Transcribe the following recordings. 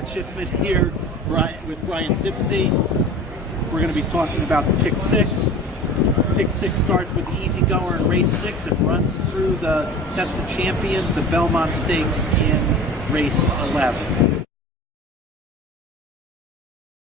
Matt Schiffman here with Brian Zipsey. We're going to be talking about the Pick 6. Pick 6 starts with the Easy Goer in race 6 and runs through the Test of Champions, the Belmont Stakes, in race 11.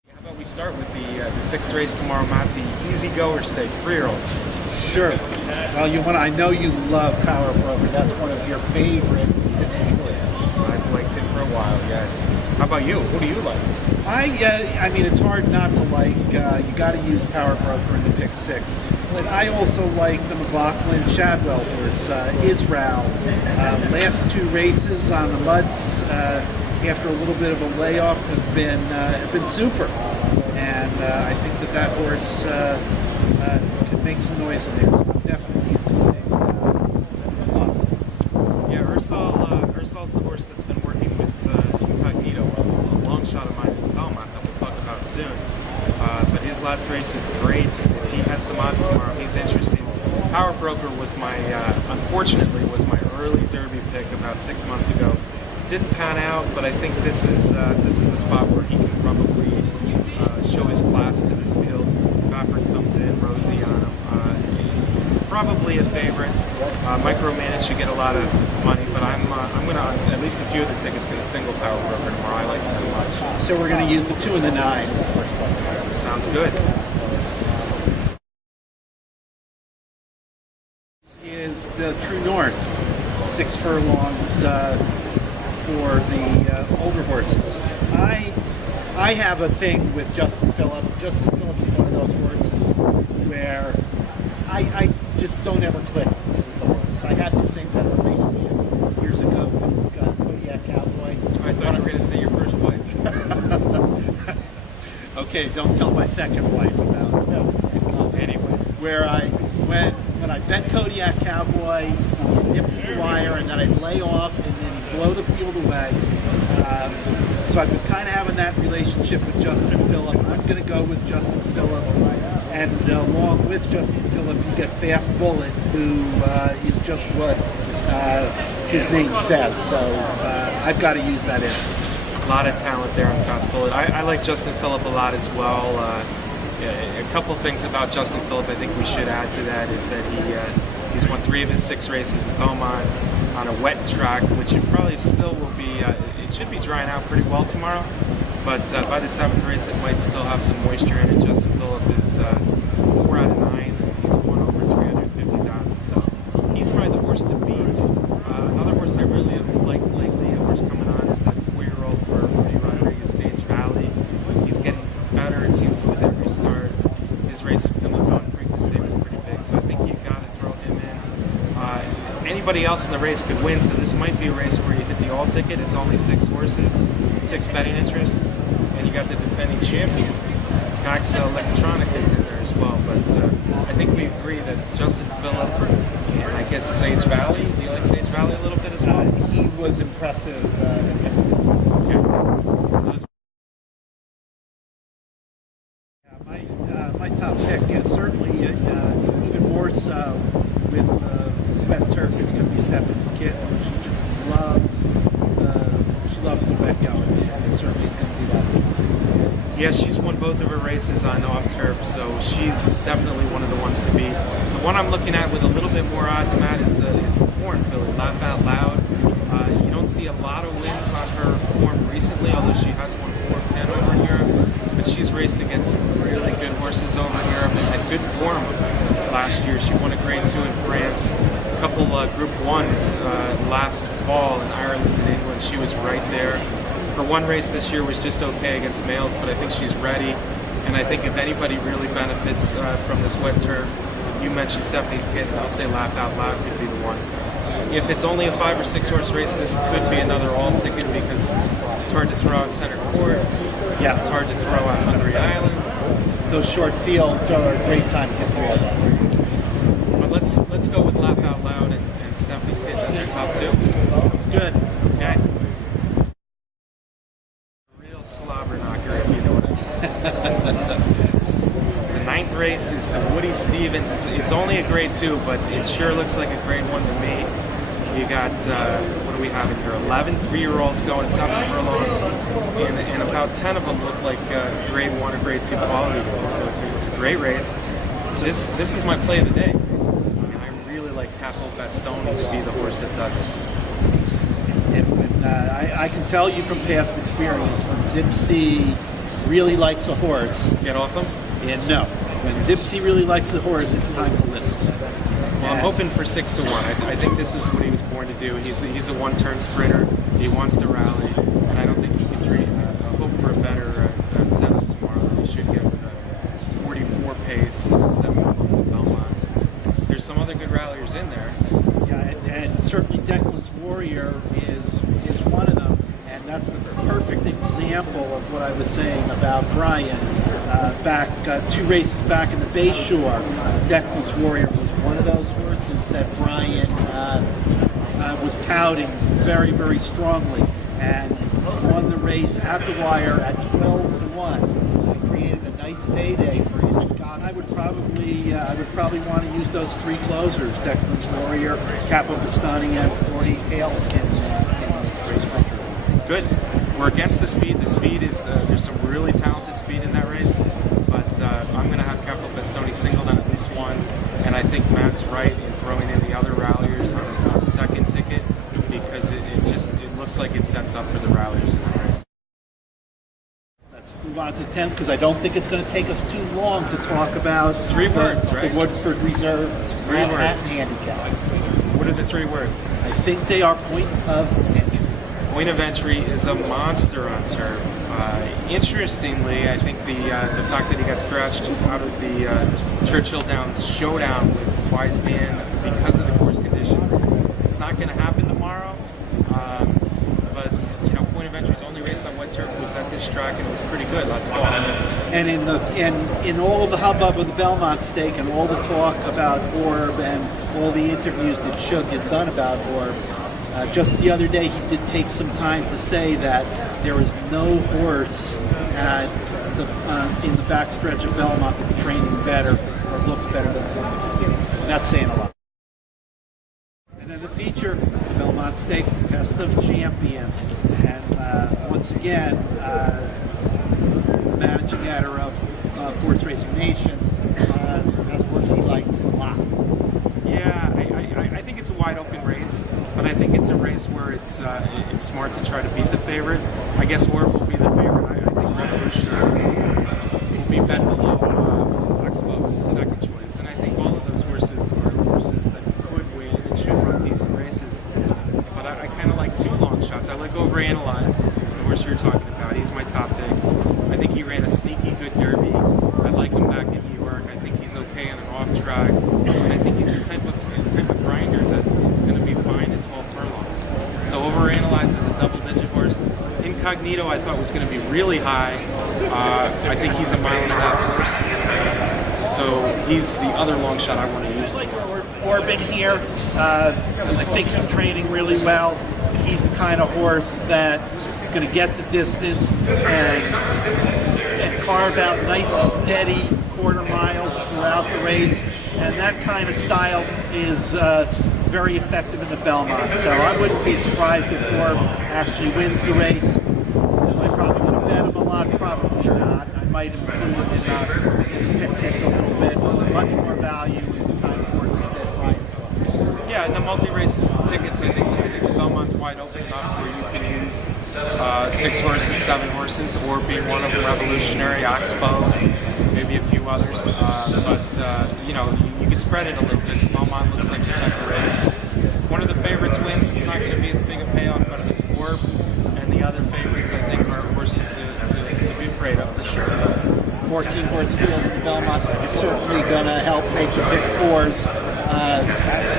How about we start with the sixth race tomorrow, Matt, the Easy Goer Stakes, 3-year-olds. Sure. Well, I know you love Power Broker. That's one of your favorite Zipsy horses. I've liked it for a while, yes. How about you? Who do you like? I mean, it's hard not to like. You got to use Power Broker in the Pick 6. But I also like the McLaughlin Shadwell horse, Israel. Last two races on the muds, after a little bit of a layoff, have been super. And I think that horse could make some noise in there. So I'm definitely including Ursal's the horse that's been working with Incognito, a long shot of mine in Belmont that we'll talk about soon. But his last race is great. If he has some odds tomorrow, he's interesting. Power Broker was unfortunately, was my early Derby pick about 6 months ago. Didn't pan out, but I think this is a spot where he can probably show his class to this field. Gofford comes in, Rosie on him. Probably a favorite. Micromanage should get a lot of money, but I'm going to, at least a few of the tickets, going to single Power Broker tomorrow. I like it very much. So we're going to use the 2 and the 9 in the first leg. Sounds good. This is the True North, 6 furlongs for the older horses. I have a thing with Justin Phillip. Justin Phillip is one of those horses where I just don't ever click with the horse. I had the same kind of relationship years ago with Kodiak Cowboy. I thought you were going to say your first wife. Okay, don't tell my second wife about Kodiak. Anyway, where when I bet Kodiak Cowboy, he'd nip to the wire, and then I'd lay off, and then he'd blow the field away. So I've been kind of having that relationship with Justin Phillip. I'm going to go with Justin Phillip. And along with Justin Phillip, you get Fast Bullet, who is just what his name says. So I've got to use that in. A lot of talent there on Fast Bullet. I like Justin Phillip a lot as well. A couple things about Justin Phillip I think we should add to that is that he's won 3 of his 6 races in Belmont on a wet track, which it probably still will be. It should be drying out pretty well tomorrow, but by the 7th race it might still have some moisture in it. Justin Phillip is 4 out of 9. He's won over 350,000, so he's probably the horse to beat. Another horse I really have liked lately, a horse coming on, is that 4-year-old for Rudy Rodriguez, Sage Valley. He's getting better, it seems, with every start. His race at Belmont Pick this day was pretty big, so I think you've got to throw him in. Anybody else in the race could win, so this might be a race where you hit the all ticket. It's only 6 horses, 6 betting interests, and you got the defending champion. Snaxa Electronic is in there as well, but I think we agree that Justin Phillip and I guess Sage Valley. Do you like Sage Valley a little bit as well? He was impressive. Okay. So those my top pick is certainly even more so with wet turf is going to be Stephanie's Kitten. She just loves the wet going, and it certainly is going to be that. Yeah, she's won both of her races on off turf, so she's definitely one of the ones to beat. The one I'm looking at with a little bit more odds, Matt, is the foreign filly, Laugh Out Loud. You don't see a lot of wins on her form recently, although she has won 4 of 10 over in Europe. But she's raced against some really good horses over in Europe and had good form last year. She won a Grade 2 in France, a couple Group 1s last fall in Ireland and England. She was right there. Her one race this year was just okay against males, but I think she's ready. And I think if anybody really benefits from this wet turf, you mentioned Stephanie's Kitten, I'll say Laugh Out Loud could be the one. If it's only a 5 or 6 horse race, this could be another all ticket because it's hard to throw out Center Court. Yeah, it's hard to throw out Hungary Island. Those short fields are a great time to get through all that. But let's go with Laugh Out Loud and Stephanie's Kitten as your top 2. It's good. Okay. Real slobber knocker, if you know what I mean. The 9th race is the Woody Stevens. It's only a Grade 2, but it sure looks like a Grade 1 to me. You got, what do we have in here? 11 3-year-olds going 7 furlongs. and about 10 of them look like grade 1 or grade 2 quality. So it's a great race. So this is my play of the day. And I really like Capo Bastoni to be the horse that does it. And when, I can tell you from past experience, when Zipsy really likes a horse, Get off him? and no, when Zipsy really likes the horse, it's time to listen. Well, I'm hoping for 6-1. I think this is what he was born to do. He's a one-turn sprinter. He wants to rally, and I don't think he can treat. I hope for a better setup tomorrow. He should get 44 pace, 7 months of Belmont. There's some other good ralliers in there. Yeah, and certainly Declan's Warrior is one of them, and that's the perfect example of what I was saying about Brian. Back 2 races back in the Bayshore, Declan's Warrior was one of those horses that Brian was touting very, very strongly, and won the race at the wire at 12-1. Created a nice payday for him. I would probably want to use those 3 closers: Declan's Warrior, Capo Bastoni, and 40 Tails in this race structure. Good. We're against the speed. The speed is there's some really talented speed in that race, but I'm going to have Capo Bastoni singled on at least one, and I think Matt's right in throwing in the other ralliers on the second ticket, because it looks like it sets up for the ralliers in that race. Let's move on to the 10th, because I don't think it's going to take us too long to talk about 3 words, right? The Woodford Reserve 3 at words. handicap. What are the 3 words? I think they are point of entry. Point of entry is a monster on turf. Interestingly, I think the fact that he got scratched out of the Churchill Downs showdown with Wise Dan because of the course condition, it's not going to happen tomorrow. But point of entry's only race on wet turf was at this track, and it was pretty good last fall. And in all of the hubbub of the Belmont Stake and all the talk about Orb and all the interviews that Shug has done about Orb, just the other day, he did take some time to say that there is no horse in the backstretch of Belmont that's training better or looks better than Orb. That's saying a lot. And then the feature, the Belmont Stakes, the Test of Champions. And once again, the managing editor of Horse Racing Nation has a horse he likes a lot. Yeah, I think it's a wide open race, but I think it's a race where it's smart to try to beat the favorite. I guess Orb will be the favorite. I think Revolutionary will be bet below. Expo is the second choice, and I think all of those horses are horses that could win and should run decent races. But I kind of like 2 long shots. I like Overanalyze. He's the horse you're talking about. He's my top pick. I think he ran a sneaky good Derby. I like him back in New York. I think he's okay on an off track, and I think he's the type of grinder that is going to be fine at 12 furlongs. So Overanalyze is a double-digit horse. Incognito I thought was going to be really high. I think he's a 1.5 horse. So he's the other long shot I want to use. I like Orban here. I think he's training really well. He's the kind of horse that is going to get the distance and carve out nice, steady quarter miles throughout the race. And that kind of style is very effective in the Belmont. So I wouldn't be surprised if Orb actually wins the race. Am I probably going to bet him a lot? Probably not. I might include in the pick 6 a little bit. Much more value in the kind of horses that Brian's got. Yeah, and the multi-race tickets, I think the Belmont's wide open enough where you can use 6 horses, 7 horses, or be one of them, Revolutionary, Expo, maybe a few others. You can spread it a little bit. Belmont looks like the type of race. One of the favorites wins. It's not going to be as big a payoff, but Orb and the other favorites, I think, are horses to be afraid of for sure. 14-horse field in the Belmont is certainly going to help make the pick 4s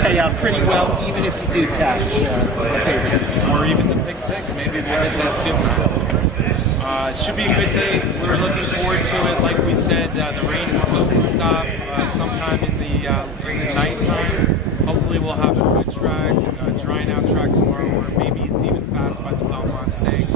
pay out pretty well, even if you do cash a favorite. Or even the pick 6, maybe we'll get that too. It should be a good day. We're looking forward to it. Like we said, the rain is supposed to stop sometime in the nighttime. Hopefully we'll have a good track, a drying out track tomorrow, or maybe it's even passed by the Belmont Stakes.